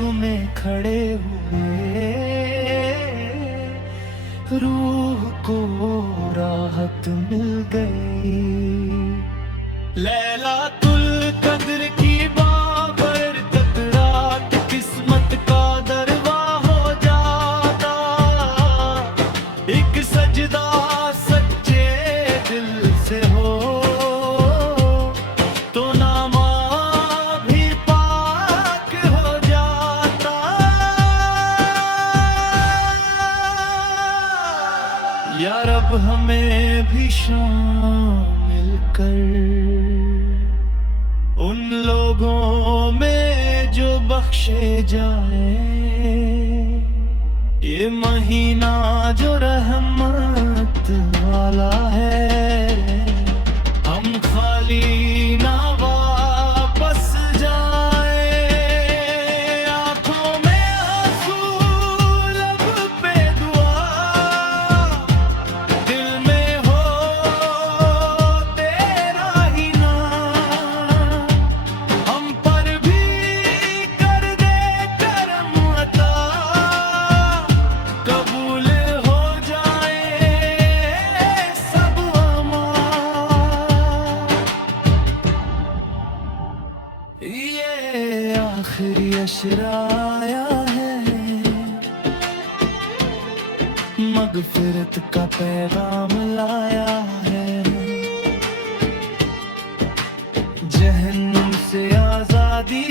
में खड़े हुए, रूह को राहत मिल गई। लैलातुल कद्र की बाबर तकरार किस्मत का दरवा हो जाता, एक सजदा सच्चे दिल से हो तो नामा भी पाक हो जाता। या रब हमें भी शामिल कर उन लोगों में जो बख्शे जाए, ये महीना जो रहमत वाला है, हम खाली ना वापस जाए। आंखों में आंसू, लब पे दुआ, दिल में हो तेरा ही नाम, हम पर भी कर दे करम अता, कबूल हो जाए सब अमाल। ये आखिरी अशरा आया है, मगफिरत का पैगाम लाया है, जहन्नुम से आजादी